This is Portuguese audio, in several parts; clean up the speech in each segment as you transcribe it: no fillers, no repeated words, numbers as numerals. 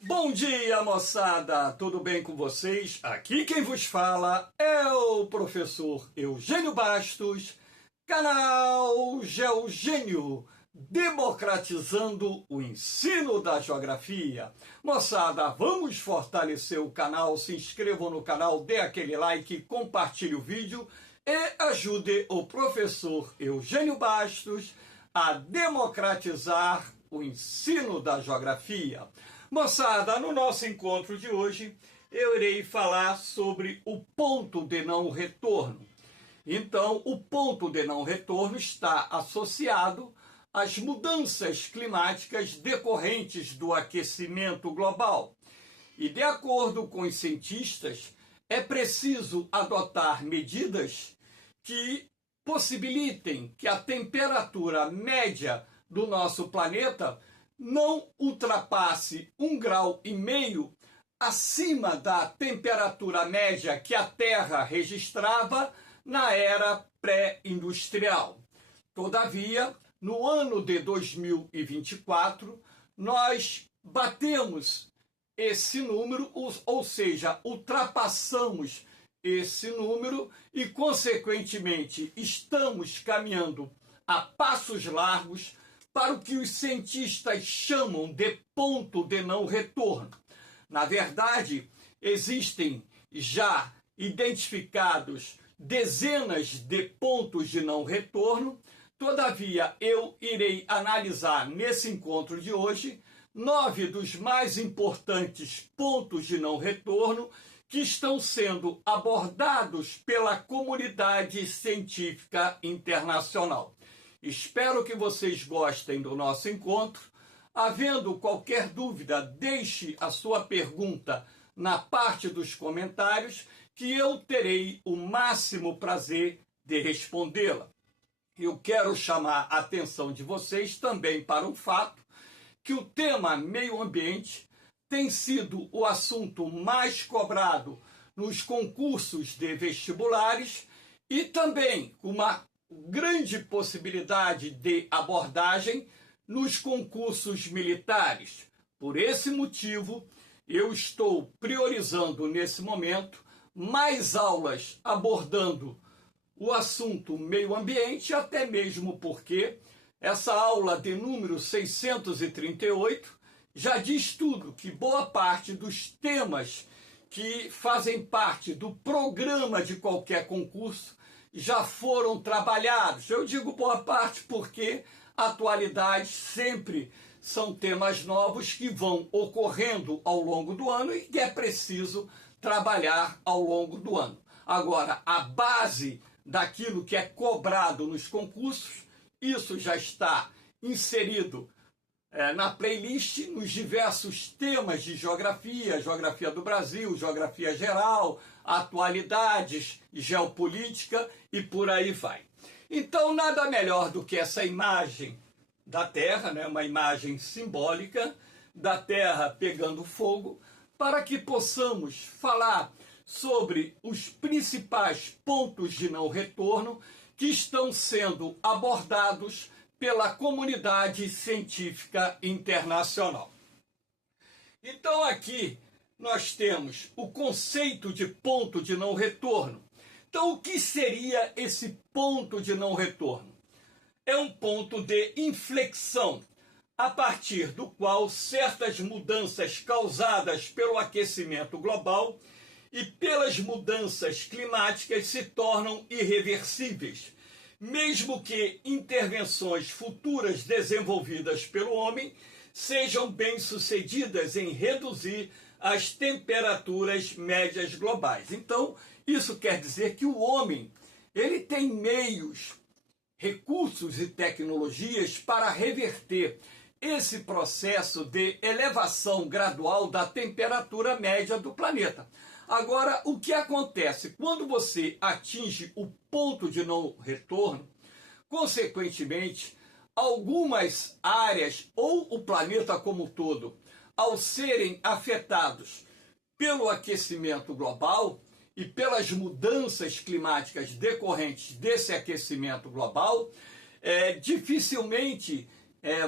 Bom dia, moçada! Tudo bem com vocês? Aqui quem vos fala é o professor Eugênio Bastos, canal Geogênio, democratizando o ensino da geografia. Moçada, vamos fortalecer o canal, se inscrevam no canal, dê aquele like, compartilhe o vídeo e ajude o professor Eugênio Bastos a democratizar o ensino da geografia. Moçada, no nosso encontro de hoje, eu irei falar sobre o ponto de não retorno. Então, o ponto de não retorno está associado às mudanças climáticas decorrentes do aquecimento global. E, de acordo com os cientistas, é preciso adotar medidas que possibilitem que a temperatura média do nosso planeta não ultrapasse 1,5 grau acima da temperatura média que a Terra registrava na era pré-industrial. Todavia, no ano de 2024, nós batemos esse número, ou seja, ultrapassamos esse número e, consequentemente, estamos caminhando a passos largos para o que os cientistas chamam de ponto de não retorno. Na verdade, existem já identificados dezenas de pontos de não retorno. Todavia, eu irei analisar nesse encontro de hoje 9 dos mais importantes pontos de não retorno que estão sendo abordados pela comunidade científica internacional. Espero que vocês gostem do nosso encontro. Havendo qualquer dúvida, deixe a sua pergunta na parte dos comentários, que eu terei o máximo prazer de respondê-la. Eu quero chamar a atenção de vocês também para o fato que o tema meio ambiente tem sido o assunto mais cobrado nos concursos de vestibulares e também uma grande possibilidade de abordagem nos concursos militares. Por esse motivo, eu estou priorizando nesse momento mais aulas abordando o assunto meio ambiente, até mesmo porque essa aula de número 638 já diz tudo, que boa parte dos temas que fazem parte do programa de qualquer concurso já foram trabalhados. Eu digo boa parte porque atualidades sempre são temas novos que vão ocorrendo ao longo do ano e que é preciso trabalhar ao longo do ano. Agora, a base daquilo que é cobrado nos concursos, isso já está inserido na playlist, nos diversos temas de geografia, geografia do Brasil, geografia geral, atualidades, geopolítica e por aí vai. Então, nada melhor do que essa imagem da Terra, né, uma imagem simbólica da Terra pegando fogo, para que possamos falar sobre os principais pontos de não retorno que estão sendo abordados pela comunidade científica internacional. Então aqui nós temos o conceito de ponto de não retorno. Então o que seria esse ponto de não retorno? É um ponto de inflexão, a partir do qual certas mudanças causadas pelo aquecimento global e pelas mudanças climáticas se tornam irreversíveis, mesmo que intervenções futuras desenvolvidas pelo homem sejam bem-sucedidas em reduzir as temperaturas médias globais. Então, isso quer dizer que o homem ele tem meios, recursos e tecnologias para reverter esse processo de elevação gradual da temperatura média do planeta. Agora, o que acontece? Quando você atinge o ponto de não retorno, consequentemente, algumas áreas ou o planeta como um todo, ao serem afetados pelo aquecimento global e pelas mudanças climáticas decorrentes desse aquecimento global, dificilmente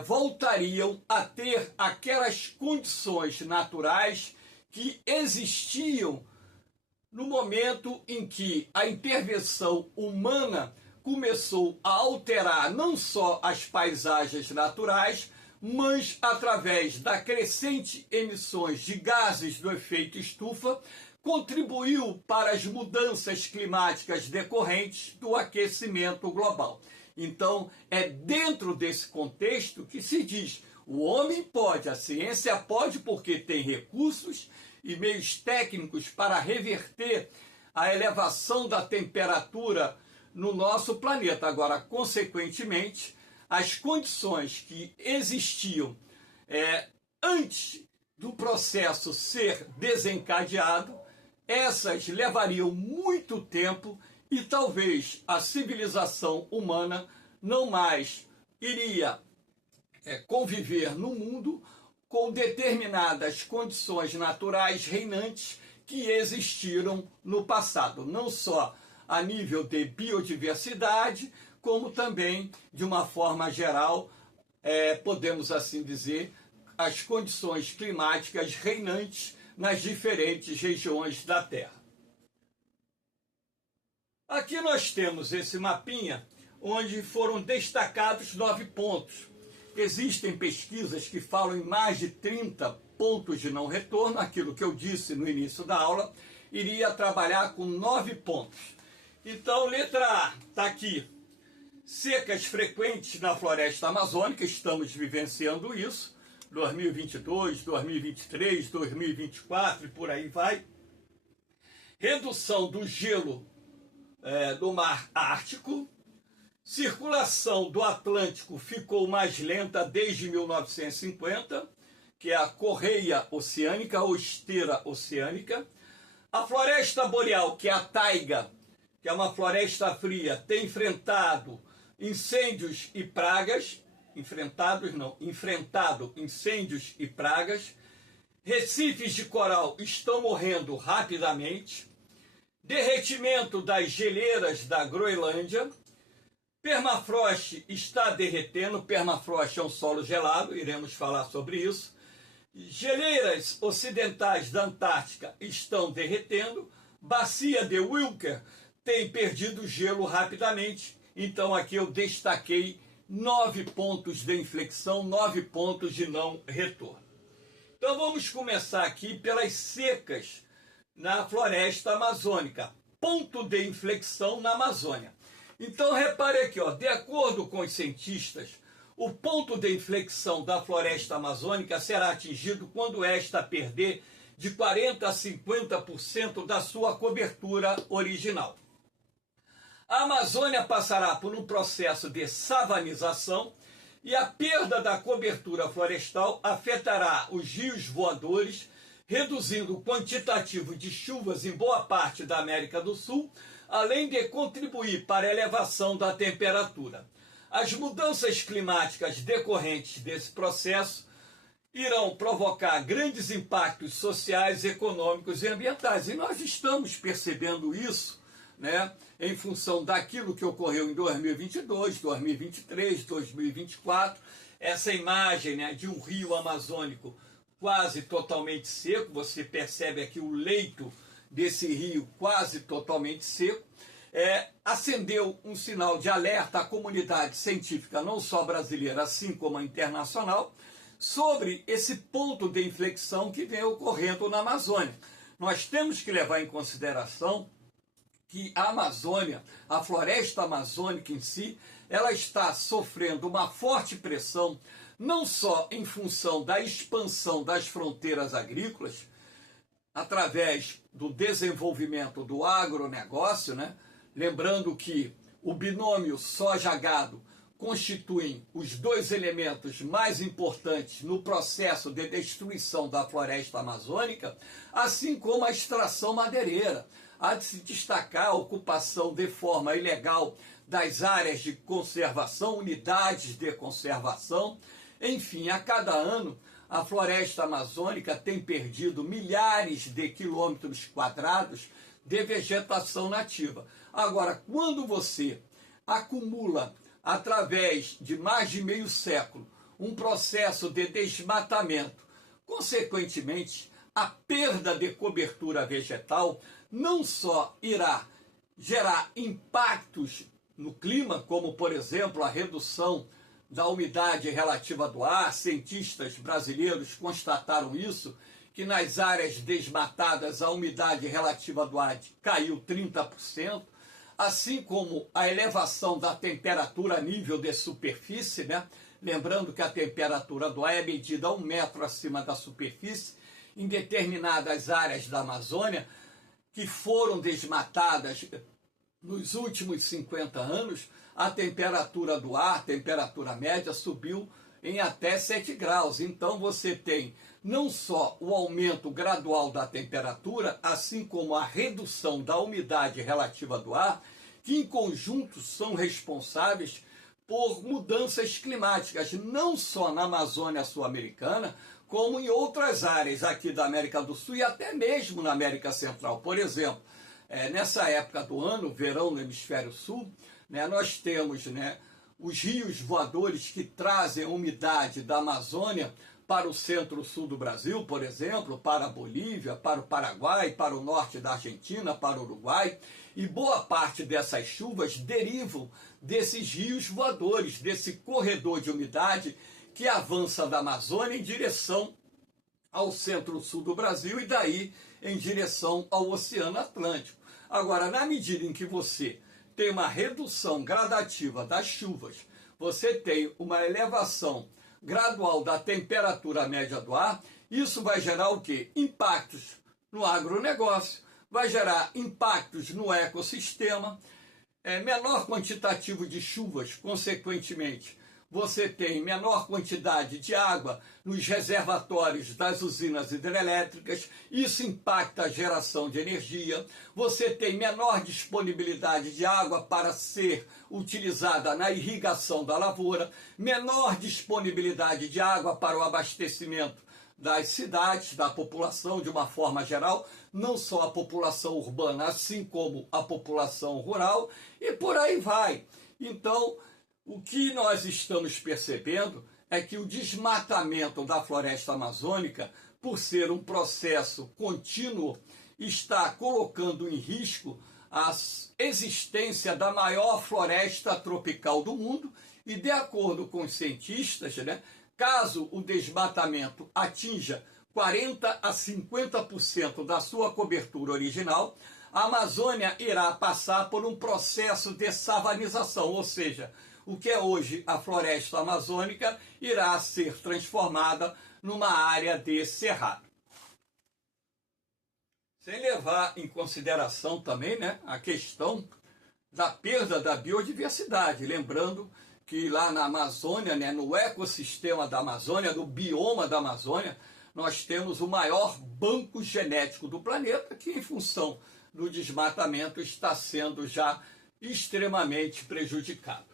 voltariam a ter aquelas condições naturais que existiam no momento em que a intervenção humana começou a alterar não só as paisagens naturais, mas através da crescente emissões de gases do efeito estufa, contribuiu para as mudanças climáticas decorrentes do aquecimento global. Então, é dentro desse contexto que se diz: o homem pode, a ciência pode, porque tem recursos e meios técnicos para reverter a elevação da temperatura no nosso planeta. Agora, consequentemente, as condições que existiam antes do processo ser desencadeado, essas levariam muito tempo e talvez a civilização humana não mais iria conviver no mundo com determinadas condições naturais reinantes que existiram no passado, não só a nível de biodiversidade, como também, de uma forma geral, podemos assim dizer, as condições climáticas reinantes nas diferentes regiões da Terra. Aqui nós temos esse mapinha, onde foram destacados 9 pontos. Existem pesquisas que falam em mais de 30 pontos de não retorno. Aquilo que eu disse no início da aula, iria trabalhar com 9 pontos. Então, letra A, está aqui. Secas frequentes na floresta amazônica, estamos vivenciando isso. 2022, 2023, 2024 e por aí vai. Redução do gelo do mar Ártico. Circulação do Atlântico ficou mais lenta desde 1950, que é a correia oceânica ou esteira oceânica. A floresta boreal, que é a taiga, que é uma floresta fria, tem enfrentado incêndios e pragas. Enfrentado incêndios e pragas. Recifes de coral estão morrendo rapidamente. Derretimento das geleiras da Groenlândia. Permafrost está derretendo. Permafrost é um solo gelado, iremos falar sobre isso. Geleiras ocidentais da Antártica estão derretendo. Bacia de Wilker tem perdido gelo rapidamente. Então aqui eu destaquei 9 pontos de inflexão, 9 pontos de não retorno. Então vamos começar aqui pelas secas na floresta amazônica. Ponto de inflexão na Amazônia. Então repare aqui, de acordo com os cientistas, o ponto de inflexão da floresta amazônica será atingido quando esta perder de 40% a 50% da sua cobertura original. A Amazônia passará por um processo de savanização e a perda da cobertura florestal afetará os rios voadores, reduzindo o quantitativo de chuvas em boa parte da América do Sul, além de contribuir para a elevação da temperatura. As mudanças climáticas decorrentes desse processo irão provocar grandes impactos sociais, econômicos e ambientais. E nós estamos percebendo isso, em função daquilo que ocorreu em 2022, 2023, 2024, essa imagem de um rio amazônico quase totalmente seco. Você percebe aqui o leito desse rio quase totalmente seco. Acendeu um sinal de alerta à comunidade científica, não só brasileira, assim como a internacional, sobre esse ponto de inflexão que vem ocorrendo na Amazônia. Nós temos que levar em consideração que a Amazônia, a floresta amazônica em si, ela está sofrendo uma forte pressão, não só em função da expansão das fronteiras agrícolas, através do desenvolvimento do agronegócio, lembrando que o binômio soja-gado constituem os 2 elementos mais importantes no processo de destruição da floresta amazônica, assim como a extração madeireira. Há de se destacar a ocupação de forma ilegal das áreas de conservação, unidades de conservação. Enfim, a cada ano, a floresta amazônica tem perdido milhares de quilômetros quadrados de vegetação nativa. Agora, quando você acumula, através de mais de meio século, um processo de desmatamento. Consequentemente, a perda de cobertura vegetal não só irá gerar impactos no clima, como, por exemplo, a redução da umidade relativa do ar. Cientistas brasileiros constataram isso, que nas áreas desmatadas a umidade relativa do ar caiu 30%, assim como a elevação da temperatura a nível de superfície, né? Lembrando que a temperatura do ar é medida a 1 metro acima da superfície, em determinadas áreas da Amazônia, que foram desmatadas nos últimos 50 anos, a temperatura do ar, a temperatura média, subiu em até 7 graus. Então você tem não só o aumento gradual da temperatura, assim como a redução da umidade relativa do ar, que em conjunto são responsáveis por mudanças climáticas, não só na Amazônia Sul-Americana, como em outras áreas aqui da América do Sul e até mesmo na América Central. Por exemplo, nessa época do ano, verão no hemisfério sul, né, nós temos, né, os rios voadores que trazem a umidade da Amazônia para o centro-sul do Brasil, por exemplo, para a Bolívia, para o Paraguai, para o norte da Argentina, para o Uruguai, e boa parte dessas chuvas derivam desses rios voadores, desse corredor de umidade que avança da Amazônia em direção ao centro-sul do Brasil e daí em direção ao Oceano Atlântico. Agora, na medida em que você tem uma redução gradativa das chuvas, você tem uma elevação gradual da temperatura média do ar, isso vai gerar o quê? Impactos no agronegócio, vai gerar impactos no ecossistema, menor quantitativo de chuvas, consequentemente, você tem menor quantidade de água nos reservatórios das usinas hidrelétricas, isso impacta a geração de energia, você tem menor disponibilidade de água para ser utilizada na irrigação da lavoura, menor disponibilidade de água para o abastecimento das cidades, da população de uma forma geral, não só a população urbana, assim como a população rural, e por aí vai. Então, o que nós estamos percebendo é que o desmatamento da floresta amazônica, por ser um processo contínuo, está colocando em risco a existência da maior floresta tropical do mundo e, de acordo com os cientistas, né, caso o desmatamento atinja 40% a 50% da sua cobertura original, a Amazônia irá passar por um processo de savanização, ou seja, o que é hoje a floresta amazônica irá ser transformada numa área de cerrado. Sem levar em consideração também, né, a questão da perda da biodiversidade. Lembrando que lá na Amazônia, né, no ecossistema da Amazônia, no bioma da Amazônia, nós temos o maior banco genético do planeta, que em função do desmatamento está sendo já extremamente prejudicado.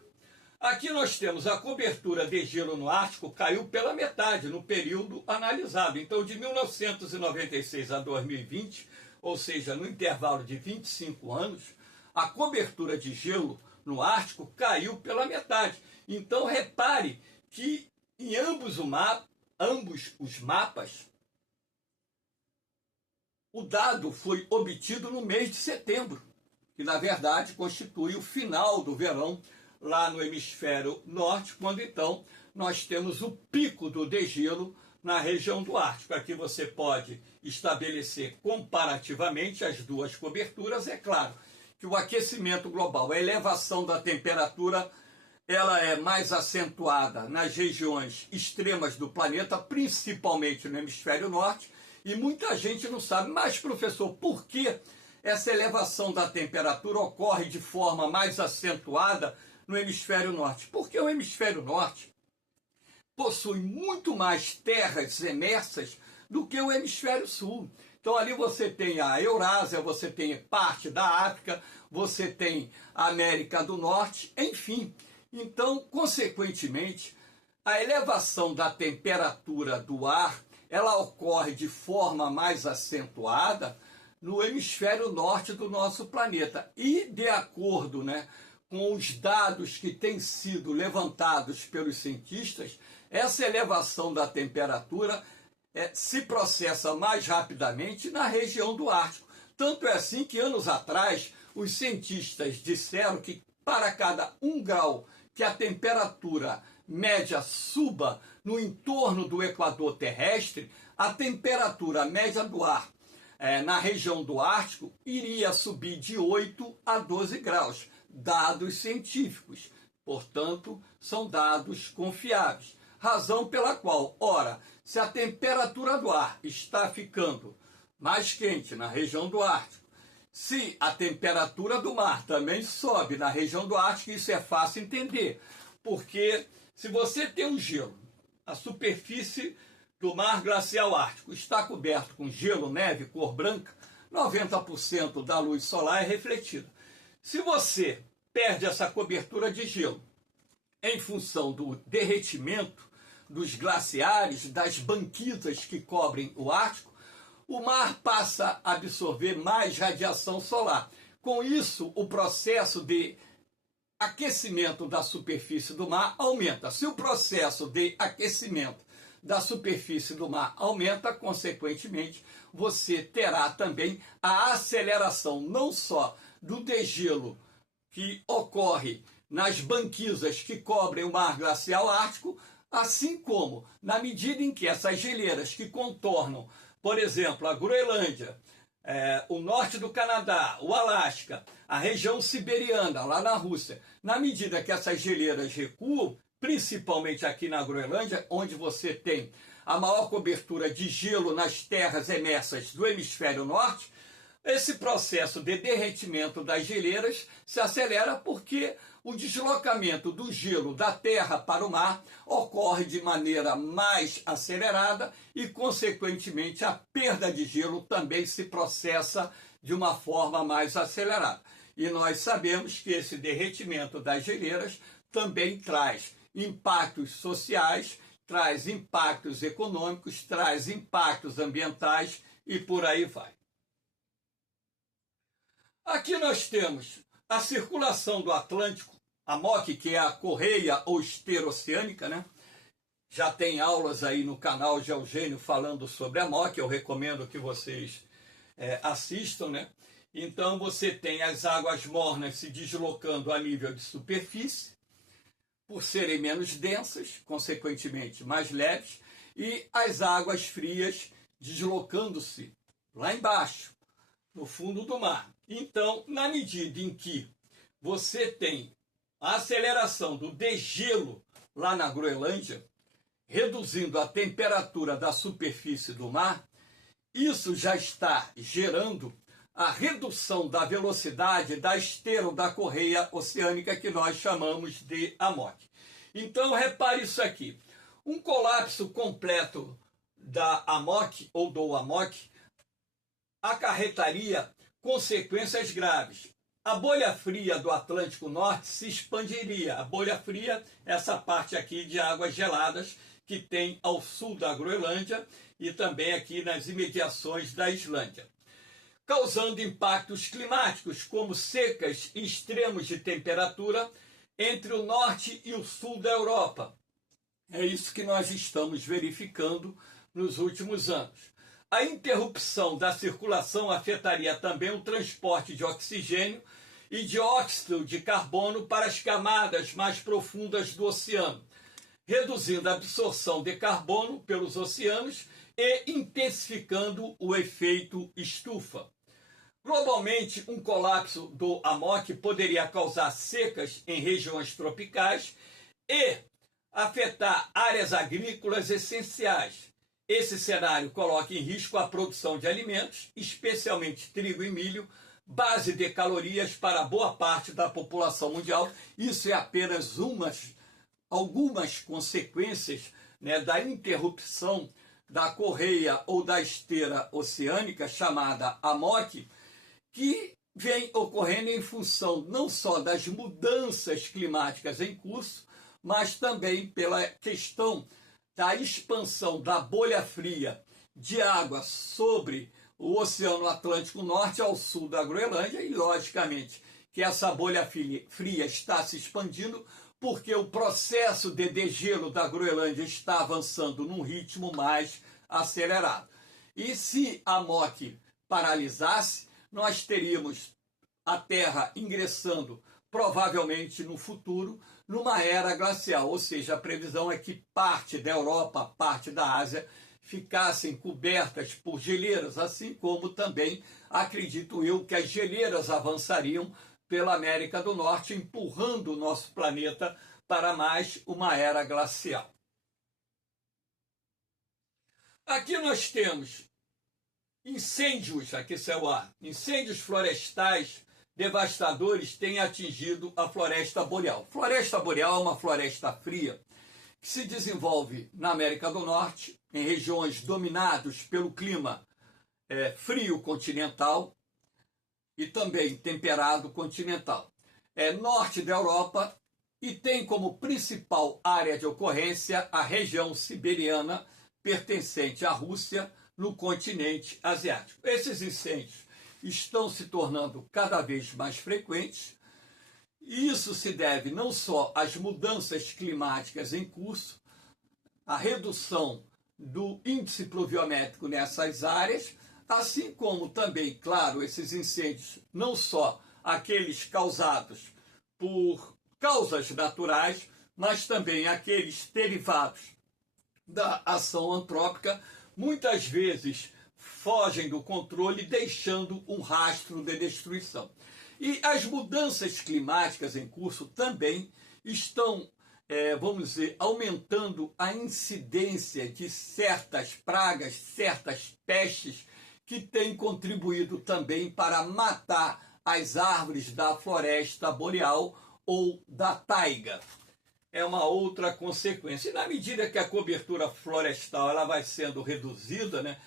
Aqui nós temos a cobertura de gelo no Ártico caiu pela metade no período analisado. Então, de 1996 a 2020, ou seja, no intervalo de 25 anos, a cobertura de gelo no Ártico caiu pela metade. Então, repare que em ambos os mapas, o dado foi obtido no mês de setembro, que na verdade constitui o final do verão lá no hemisfério norte, quando então nós temos o pico do degelo na região do Ártico. Aqui você pode estabelecer comparativamente as duas coberturas. É claro que o aquecimento global, a elevação da temperatura, ela é mais acentuada nas regiões extremas do planeta, principalmente no hemisfério norte, e muita gente não sabe, mas professor, por que essa elevação da temperatura ocorre de forma mais acentuada no hemisfério norte? Porque o hemisfério norte possui muito mais terras emersas do que o hemisfério sul. Então ali você tem a Eurásia, você tem parte da África, você tem a América do Norte, enfim. Então, consequentemente, a elevação da temperatura do ar, ela ocorre de forma mais acentuada no hemisfério norte do nosso planeta. E de acordo, né, com os dados que têm sido levantados pelos cientistas, essa elevação da temperatura se processa mais rapidamente na região do Ártico. Tanto é assim que anos atrás os cientistas disseram que para cada 1 grau que a temperatura média suba no entorno do equador terrestre, a temperatura média do ar na região do Ártico iria subir de 8 a 12 graus, dados científicos. Portanto, são dados confiáveis. Razão pela qual, ora, se a temperatura do ar está ficando mais quente na região do Ártico, se a temperatura do mar também sobe na região do Ártico, isso é fácil entender, porque se você tem um gelo, a superfície do mar glacial ártico está coberto com gelo, neve, cor branca, 90% da luz solar é refletida. Se você perde essa cobertura de gelo em função do derretimento dos glaciares, das banquitas que cobrem o Ártico, o mar passa a absorver mais radiação solar. Com isso, o processo de aquecimento da superfície do mar aumenta. Se o processo de aquecimento da superfície do mar aumenta, consequentemente, você terá também a aceleração não só do degelo que ocorre nas banquisas que cobrem o mar glacial ártico, assim como, na medida em que essas geleiras que contornam, por exemplo, a Groenlândia, o norte do Canadá, o Alasca, a região siberiana, lá na Rússia, na medida que essas geleiras recuam, principalmente aqui na Groenlândia, onde você tem a maior cobertura de gelo nas terras emersas do hemisfério norte, esse processo de derretimento das geleiras se acelera porque o deslocamento do gelo da terra para o mar ocorre de maneira mais acelerada e, consequentemente, a perda de gelo também se processa de uma forma mais acelerada. E nós sabemos que esse derretimento das geleiras também traz impactos sociais, traz impactos econômicos, traz impactos ambientais e por aí vai. Aqui nós temos a circulação do Atlântico, a MOC, que é a correia ou esteira oceânica, né? Já tem aulas aí no canal Geogênio falando sobre a MOC, eu recomendo que vocês assistam, né? Então você tem as águas mornas se deslocando a nível de superfície, por serem menos densas, consequentemente mais leves, e as águas frias deslocando-se lá embaixo, no fundo do mar. Então, na medida em que você tem a aceleração do degelo lá na Groenlândia, reduzindo a temperatura da superfície do mar, isso já está gerando a redução da velocidade da esteira ou da correia oceânica que nós chamamos de AMOC. Então, repare isso aqui. Um colapso completo da AMOC ou do AMOC acarretaria consequências graves. A bolha fria do Atlântico Norte se expandiria. A bolha fria, essa parte aqui de águas geladas que tem ao sul da Groenlândia e também aqui nas imediações da Islândia, causando impactos climáticos como secas e extremos de temperatura entre o norte e o sul da Europa. É isso que nós estamos verificando nos últimos anos. A interrupção da circulação afetaria também o transporte de oxigênio e dióxido de carbono para as camadas mais profundas do oceano, reduzindo a absorção de carbono pelos oceanos e intensificando o efeito estufa. Globalmente, um colapso do AMOC poderia causar secas em regiões tropicais e afetar áreas agrícolas essenciais. Esse cenário coloca em risco a produção de alimentos, especialmente trigo e milho, base de calorias para boa parte da população mundial. Isso é apenas algumas consequências, né, da interrupção da correia ou da esteira oceânica chamada AMOC, que vem ocorrendo em função não só das mudanças climáticas em curso, mas também pela questão da expansão da bolha fria de água sobre o Oceano Atlântico Norte ao sul da Groenlândia e, logicamente, que essa bolha fria está se expandindo, porque o processo de degelo da Groenlândia está avançando num ritmo mais acelerado. E se a MOC paralisasse, nós teríamos a Terra ingressando, provavelmente no futuro, numa era glacial, ou seja, a previsão é que parte da Europa, parte da Ásia, ficassem cobertas por geleiras, assim como também, acredito eu, que as geleiras avançariam pela América do Norte, empurrando o nosso planeta para mais uma era glacial. Aqui nós temos incêndios, aqui saiu o ar, incêndios florestais devastadores têm atingido a floresta boreal. Floresta boreal é uma floresta fria que se desenvolve na América do Norte, em regiões dominadas pelo clima frio continental e também temperado continental. É norte da Europa e tem como principal área de ocorrência a região siberiana pertencente à Rússia, no continente asiático. Esses incêndios estão se tornando cada vez mais frequentes, e isso se deve não só às mudanças climáticas em curso, à redução do índice pluviométrico nessas áreas, assim como também, claro, esses incêndios, não só aqueles causados por causas naturais, mas também aqueles derivados da ação antrópica, muitas vezes fogem do controle, deixando um rastro de destruição. E as mudanças climáticas em curso também estão, vamos dizer, aumentando a incidência de certas pragas, certas pestes, que têm contribuído também para matar as árvores da floresta boreal ou da taiga. É uma outra consequência. E na medida que a cobertura florestal ela vai sendo reduzida, né,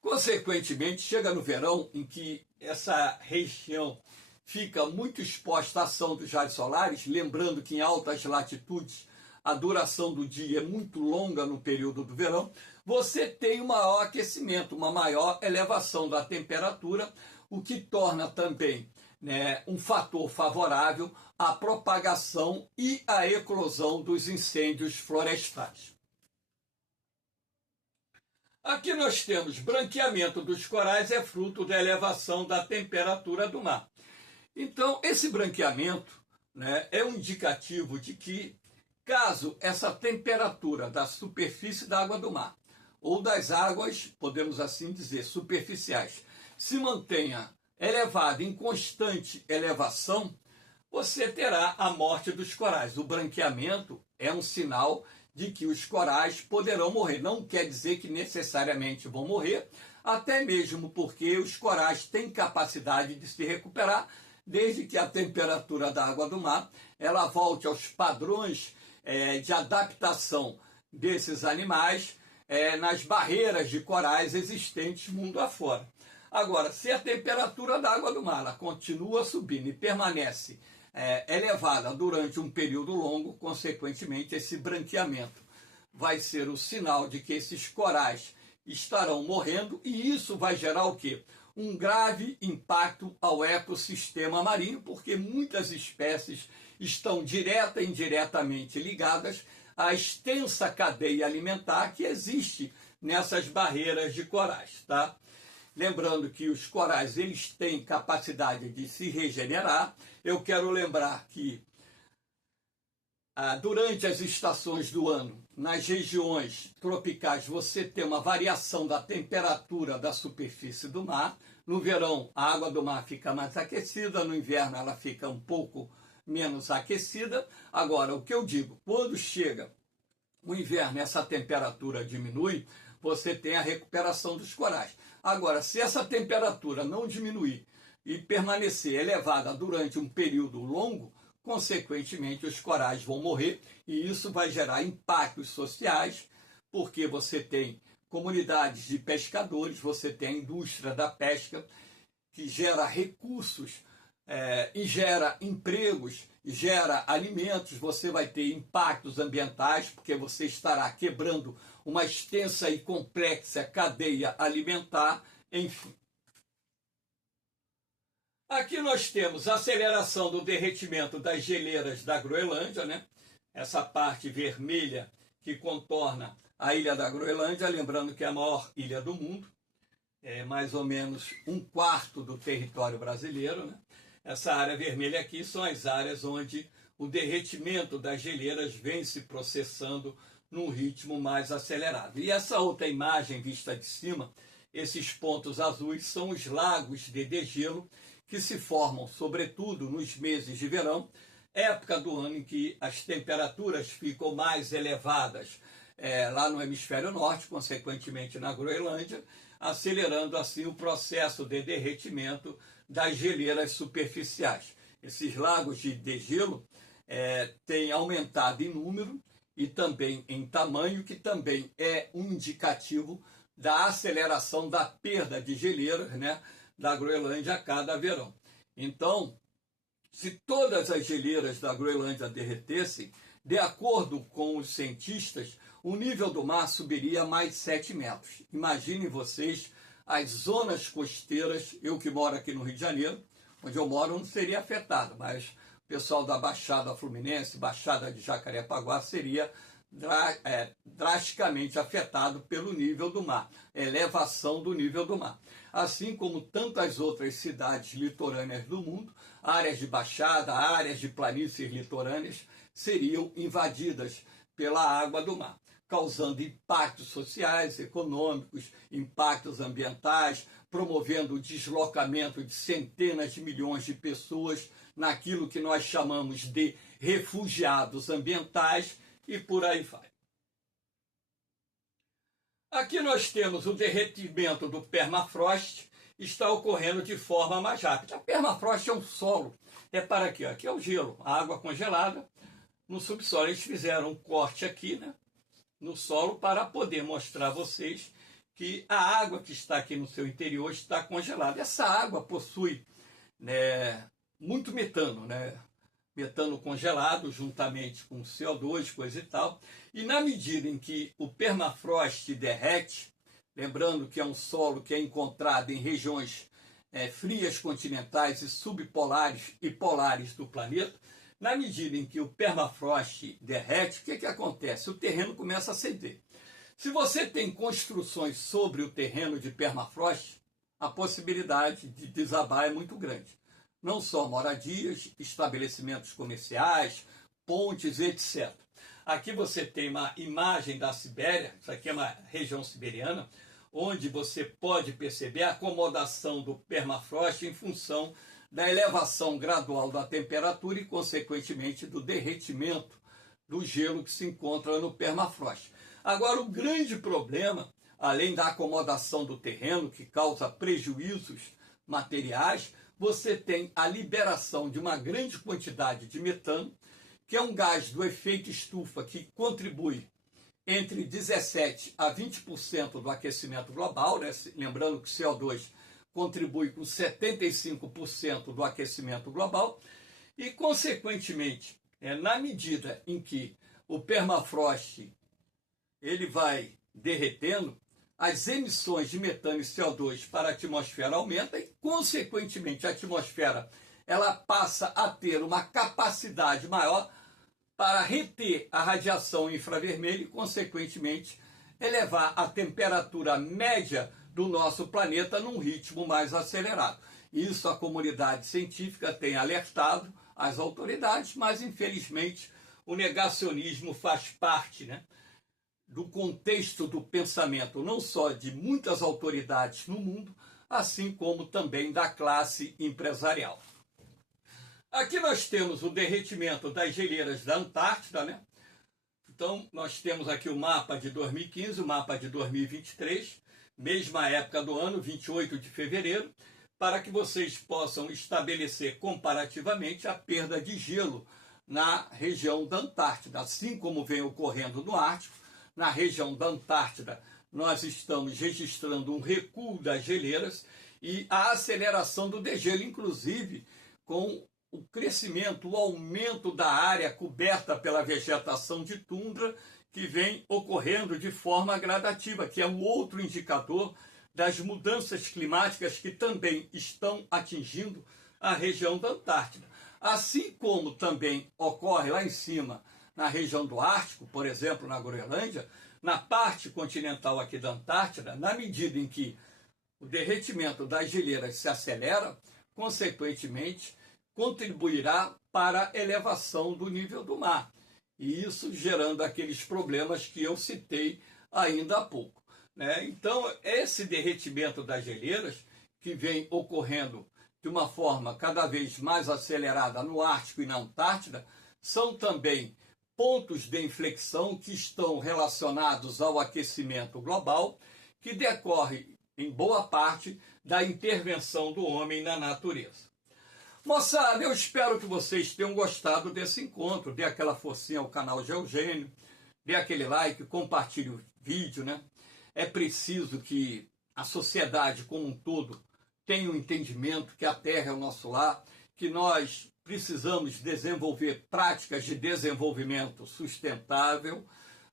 consequentemente, chega no verão em que essa região fica muito exposta à ação dos raios solares, lembrando que em altas latitudes a duração do dia é muito longa no período do verão, você tem um maior aquecimento, uma maior elevação da temperatura, o que torna também, né, um fator favorável à propagação e à eclosão dos incêndios florestais. Aqui nós temos branqueamento dos corais, é fruto da elevação da temperatura do mar. Então, esse branqueamento, né, é um indicativo de que, caso essa temperatura da superfície da água do mar, ou das águas, podemos assim dizer, superficiais, se mantenha elevada, em constante elevação, você terá a morte dos corais. O branqueamento é um sinal de que os corais poderão morrer. Não quer dizer que necessariamente vão morrer, até mesmo porque os corais têm capacidade de se recuperar, desde que a temperatura da água do mar ela volte aos padrões de adaptação desses animais nas barreiras de corais existentes mundo afora. Agora, se a temperatura da água do mar ela continua subindo e permanece elevada durante um período longo, consequentemente, esse branqueamento vai ser o sinal de que esses corais estarão morrendo, e isso vai gerar o quê? Um grave impacto ao ecossistema marinho, porque muitas espécies estão direta e indiretamente ligadas à extensa cadeia alimentar que existe nessas barreiras de corais, tá? Lembrando que os corais eles têm capacidade de se regenerar. Eu quero lembrar que durante as estações do ano, nas regiões tropicais, você tem uma variação da temperatura da superfície do mar. No verão, a água do mar fica mais aquecida, no inverno ela fica um pouco menos aquecida. Agora, o que eu digo, quando chega o inverno e essa temperatura diminui, você tem a recuperação dos corais. Agora, se essa temperatura não diminuir e permanecer elevada durante um período longo, consequentemente os corais vão morrer, e isso vai gerar impactos sociais, porque você tem comunidades de pescadores, você tem a indústria da pesca, que gera recursos e gera empregos, e gera alimentos. Você vai ter impactos ambientais, porque você estará quebrando uma extensa e complexa cadeia alimentar, enfim. Aqui nós temos a aceleração do derretimento das geleiras da Groenlândia, né? Essa parte vermelha que contorna a ilha da Groenlândia, lembrando que é a maior ilha do mundo, é mais ou menos 1/4 do território brasileiro, né? Essa área vermelha aqui são as áreas onde o derretimento das geleiras vem se processando num ritmo mais acelerado. E essa outra imagem vista de cima, esses pontos azuis são os lagos de degelo que se formam, sobretudo, nos meses de verão, época do ano em que as temperaturas ficam mais elevadas lá no hemisfério norte, consequentemente na Groenlândia, acelerando assim o processo de derretimento das geleiras superficiais. Esses lagos de degelo têm aumentado em número e também em tamanho, que também é um indicativo da aceleração da perda de geleiras, né, da Groenlândia a cada verão. Então, se todas as geleiras da Groenlândia derretessem, de acordo com os cientistas, o nível do mar subiria mais 7 metros. Imaginem vocês as zonas costeiras, eu que moro aqui no Rio de Janeiro, onde eu moro não seria afetado, mas o pessoal da Baixada Fluminense, Baixada de Jacarepaguá, seria drasticamente afetado pelo nível do mar, elevação do nível do mar. Assim como tantas outras cidades litorâneas do mundo, áreas de baixada, áreas de planícies litorâneas seriam invadidas pela água do mar, causando impactos sociais, econômicos, impactos ambientais, promovendo o deslocamento de centenas de milhões de pessoas naquilo que nós chamamos de refugiados ambientais, e por aí vai. Aqui nós temos o derretimento do permafrost, está ocorrendo de forma mais rápida. A permafrost é um solo. Repara aqui, aqui é o gelo, a água congelada no subsolo. Eles fizeram um corte aqui, né, no solo para poder mostrar a vocês que a água que está aqui no seu interior está congelada. Essa água possui, né, muito metano, né? Metano congelado juntamente com CO2, coisa e tal. E na medida em que o permafrost derrete, lembrando que é um solo que é encontrado em regiões frias continentais e subpolares e polares do planeta, na medida em que o permafrost derrete, o que acontece? O terreno começa a ceder. Se você tem construções sobre o terreno de permafrost, a possibilidade de desabar é muito grande. Não só moradias, estabelecimentos comerciais, pontes, etc. Aqui você tem uma imagem da Sibéria, isso aqui é uma região siberiana, onde você pode perceber a acomodação do permafrost em função da elevação gradual da temperatura e, consequentemente, do derretimento do gelo que se encontra no permafrost. Agora, o grande problema, além da acomodação do terreno, que causa prejuízos materiais, você tem a liberação de uma grande quantidade de metano, que é um gás do efeito estufa que contribui entre 17% a 20% do aquecimento global, né? Lembrando que o CO2 contribui com 75% do aquecimento global, e, consequentemente, na medida em que o permafrost ele vai derretendo, as emissões de metano e CO2 para a atmosfera aumentam e, consequentemente, a atmosfera ela passa a ter uma capacidade maior para reter a radiação infravermelha e, consequentemente, elevar a temperatura média do nosso planeta num ritmo mais acelerado. Isso a comunidade científica tem alertado as autoridades, mas, infelizmente, o negacionismo faz parte, né, do contexto do pensamento, não só de muitas autoridades no mundo, assim como também da classe empresarial. Aqui nós temos o derretimento das geleiras da Antártida, né? Então, nós temos aqui o mapa de 2015, o mapa de 2023, mesma época do ano, 28 de fevereiro, para que vocês possam estabelecer comparativamente a perda de gelo na região da Antártida, assim como vem ocorrendo no Ártico. Na região da Antártida, nós estamos registrando um recuo das geleiras e a aceleração do degelo, inclusive com o crescimento, o aumento da área coberta pela vegetação de tundra, que vem ocorrendo de forma gradativa, que é um outro indicador das mudanças climáticas que também estão atingindo a região da Antártida. Assim como também ocorre lá em cima, na região do Ártico, por exemplo, na Groenlândia, na parte continental aqui da Antártida, na medida em que o derretimento das geleiras se acelera, consequentemente, contribuirá para a elevação do nível do mar. E isso gerando aqueles problemas que eu citei ainda há pouco, né? Então, esse derretimento das geleiras, que vem ocorrendo de uma forma cada vez mais acelerada no Ártico e na Antártida, são também pontos de inflexão que estão relacionados ao aquecimento global, que decorre, em boa parte, da intervenção do homem na natureza. Moçada, eu espero que vocês tenham gostado desse encontro. Dê aquela forcinha ao canal Geogênio, dê aquele like, compartilhe o vídeo, né? É preciso que a sociedade como um todo tenha um entendimento que a Terra é o nosso lar, que nós precisamos desenvolver práticas de desenvolvimento sustentável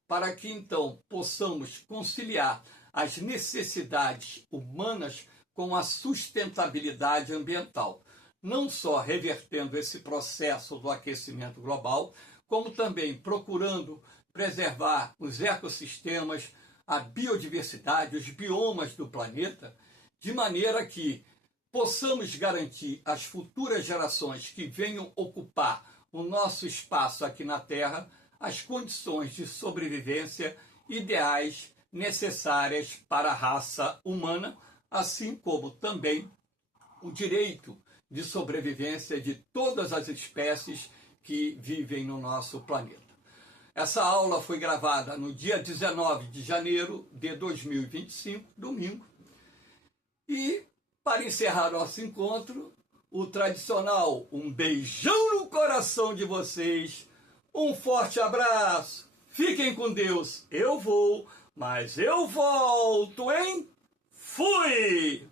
para que então possamos conciliar as necessidades humanas com a sustentabilidade ambiental, não só revertendo esse processo do aquecimento global, como também procurando preservar os ecossistemas, a biodiversidade, os biomas do planeta, de maneira que possamos garantir às futuras gerações que venham ocupar o nosso espaço aqui na Terra as condições de sobrevivência ideais necessárias para a raça humana, assim como também o direito de sobrevivência de todas as espécies que vivem no nosso planeta. Essa aula foi gravada no dia 19 de janeiro de 2025, domingo. E, para encerrar nosso encontro, o tradicional um beijão no coração de vocês, um forte abraço, fiquem com Deus, eu vou, mas eu volto, hein? Fui!